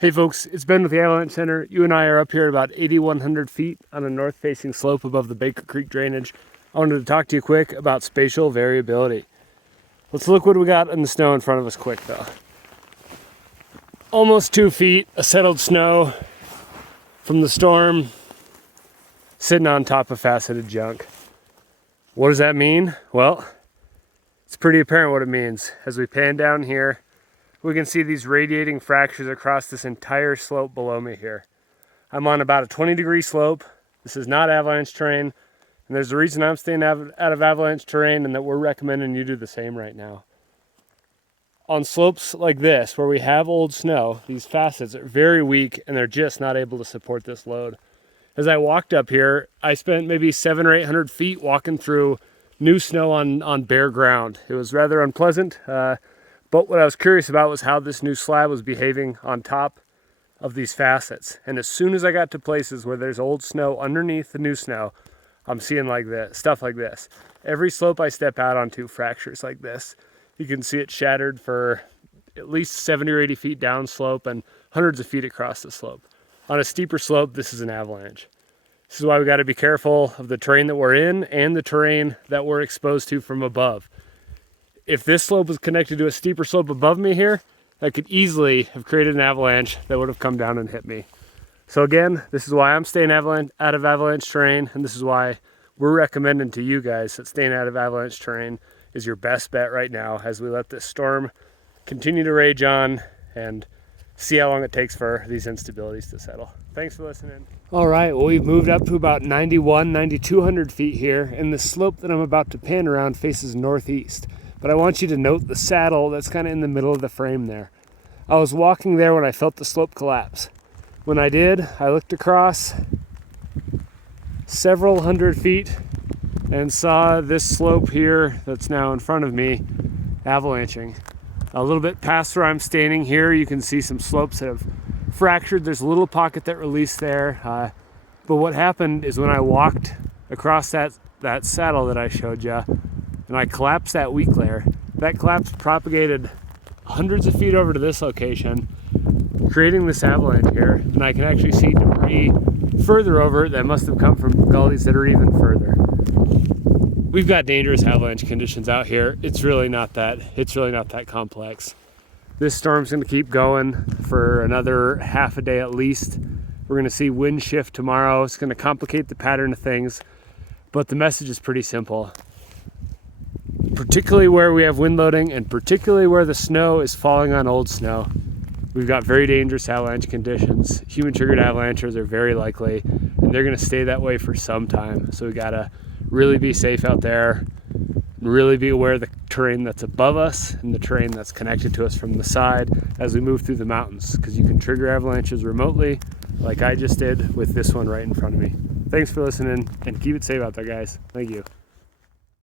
Hey folks, it's Ben with the Avalanche Center. You and I are up here at about 8,100 feet on a north-facing slope above the Baker Creek drainage. I wanted to talk to you quick about spatial variability. Let's look what we got in the snow in front of us quick though. Almost 2 feet of settled snow from the storm sitting on top of faceted junk. What does that mean? Well, it's pretty apparent what it means. As we pan down here, we can see these radiating fractures across this entire slope below me here. I'm on about a 20-degree slope. This is not avalanche terrain, and there's a reason I'm staying out of avalanche terrain and that we're recommending you do the same right now. On slopes like this, where we have old snow, these facets are very weak and they're just not able to support this load. As I walked up here, I spent maybe 700 or 800 feet walking through new snow on bare ground. It was rather unpleasant, but what I was curious about was how this new slab was behaving on top of these facets. And as soon as I got to places where there's old snow underneath the new snow, I'm seeing like this, stuff like this. Every slope I step out onto, fractures like this. You can see it shattered for at least 70 or 80 feet down slope and hundreds of feet across the slope. On a steeper slope, this is an avalanche. This is why we got to be careful of the terrain that we're in and the terrain that we're exposed to from above. If this slope was connected to a steeper slope above me here, that could easily have created an avalanche that would have come down and hit me. So again, this is why I'm staying out of avalanche terrain, and this is why we're recommending to you guys that staying out of avalanche terrain is your best bet right now as we let this storm continue to rage on and see how long it takes for these instabilities to settle. Thanks for listening. All right, well, we've moved up to about 9,200 feet here, and the slope that I'm about to pan around faces northeast. But I want you to note the saddle that's kind of in the middle of the frame there. I was walking there when I felt the slope collapse. When I did, I looked across several hundred feet and saw this slope here that's now in front of me avalanching. A little bit past where I'm standing here, you can see some slopes that have fractured. There's a little pocket that released there. But what happened is when I walked across that saddle that I showed you, and I collapsed that weak layer, that collapse propagated hundreds of feet over to this location, creating this avalanche here. And I can actually see debris further over that must have come from gullies that are even further. We've got dangerous avalanche conditions out here. It's really not that complex. This storm's gonna keep going for another half a day at least. We're gonna see wind shift tomorrow. It's gonna complicate the pattern of things, but the message is pretty simple. Particularly where we have wind loading and particularly where the snow is falling on old snow, we've got very dangerous avalanche conditions. Human triggered avalanches are very likely, and they're gonna stay that way for some time. So we gotta really be safe out there, really be aware of the terrain that's above us and the terrain that's connected to us from the side as we move through the mountains, because you can trigger avalanches remotely like I just did with this one right in front of me. Thanks for listening and keep it safe out there, guys. Thank you.